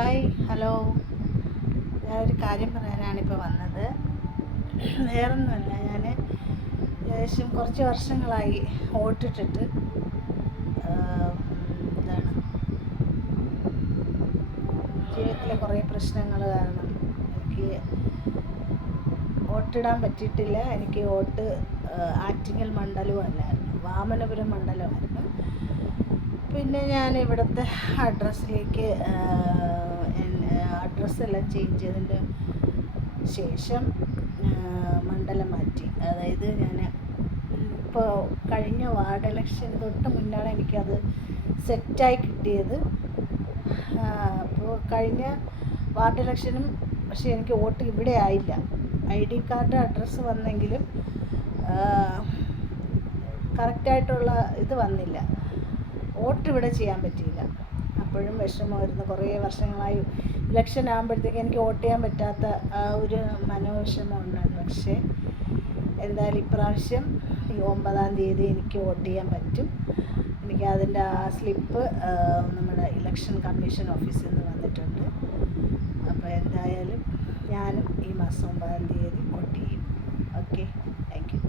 Hi, hello. ഞാനൊരു കാര്യം പറയാനാണിപ്പോൾ വന്നത്. വേറൊന്നുമല്ല, ഞാൻ ഏകദേശം കുറച്ച് വർഷങ്ങളായി ഓട്ടിട്ടിട്ട് എന്താണ് ജീവിതത്തിലെ കുറേ പ്രശ്നങ്ങൾ കാരണം എനിക്ക് ഓട്ടിടാൻ പറ്റിയിട്ടില്ല. എനിക്ക് ആറ്റിങ്ങൽ മണ്ഡലവും അല്ലായിരുന്നു, വാമനപുരം മണ്ഡലമായിരുന്നു. പിന്നെ ഞാൻ ഇവിടുത്തെ അഡ്രസ്സിലേക്ക് അഡ്രസ്സെല്ലാം ചേഞ്ച് ചെയ്തതിൻ്റെ ശേഷം മണ്ഡലം മാറ്റി. അതായത് ഞാൻ ഇപ്പോൾ കഴിഞ്ഞ വാർഡ് ഇലക്ഷൻ തൊട്ട് മുന്നാണ് എനിക്കത് സെറ്റായി കിട്ടിയത്. അപ്പോൾ കഴിഞ്ഞ വാർഡ് ഇലക്ഷനും പക്ഷേ എനിക്ക് വോട്ട് ഇവിടെ ആയില്ല. ID കാർഡ് അഡ്രസ്സ് വന്നെങ്കിലും കറക്റ്റായിട്ടുള്ള ഇത് വന്നില്ല, വോട്ട് ഇവിടെ ചെയ്യാൻ പറ്റിയില്ല. അപ്പോഴും വിഷമമായിരുന്നു. കുറേ വർഷങ്ങളായി ഇലക്ഷൻ ആകുമ്പോഴത്തേക്ക് എനിക്ക് വോട്ട് ചെയ്യാൻ പറ്റാത്ത ഒരു മനോവിഷമം ഉണ്ടായിരുന്നു. പക്ഷേ എന്തായാലും ഇപ്രാവശ്യം ഈ 9-ാം തീയതി എനിക്ക് വോട്ട് ചെയ്യാൻ പറ്റും. എനിക്ക് അതിൻ്റെ ആ സ്ലിപ്പ് നമ്മുടെ ഇലക്ഷൻ കമ്മീഷൻ ഓഫീസിൽ നിന്ന് വന്നിട്ടുണ്ട്. അപ്പോൾ എന്തായാലും ഞാനും ഈ മാസം 9-ാം തീയതി വോട്ട് ചെയ്യും. Okay, thank you.